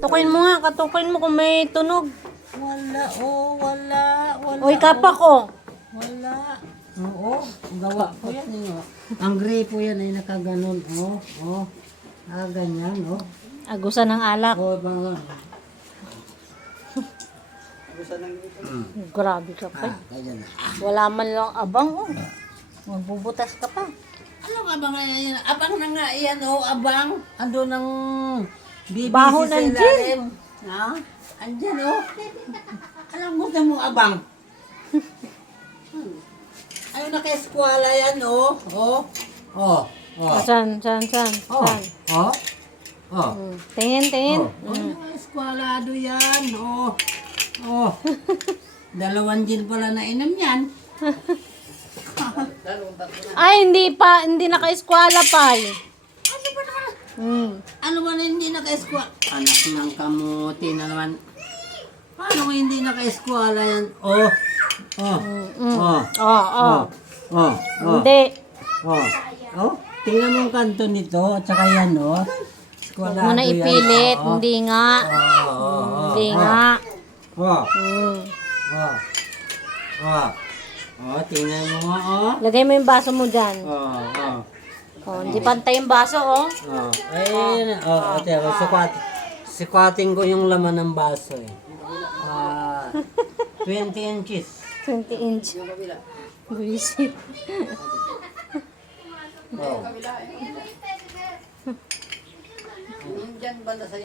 Tukuin mo nga, katukuin mo kung may tunog. Wala, oh, wala. Uy, kapak ko. Wala. Oo, gawa ko yan. Ang gripo yan ay nakaganon. Ganyan, Agusan ng alak. Bang. Grabe ka pa. Ganyan. Wala man lang abang, Magbubutas ka pa. Ano abang na yan? Abang na nga yan, abang. Ando ng BBC Baho sa ng ilalim. Ha? Andyan, Alam mo mo abang. Ayaw na kay eskwala yan, Saan? Tingin. Eskwalado yan, Dalawang gin pala na inom yan. Ay, hindi naka-eskwala pa. Ano ba na hindi naka-eskwala? Anak ng kamuti na naman. Paano kung hindi naka-eskwala yan? Hindi. Tingnan mo yung kanto nito, at saka yan, Huwag mo na ipilit. Hindi nga. Hindi nga. Tingnan mo nga, Lagay mo yung baso mo dyan. Hindi pantay yung baso, Ayun, sikwating ko yung laman ng baso, 20 inches. 20 inch. Buisit. Diyan banda sa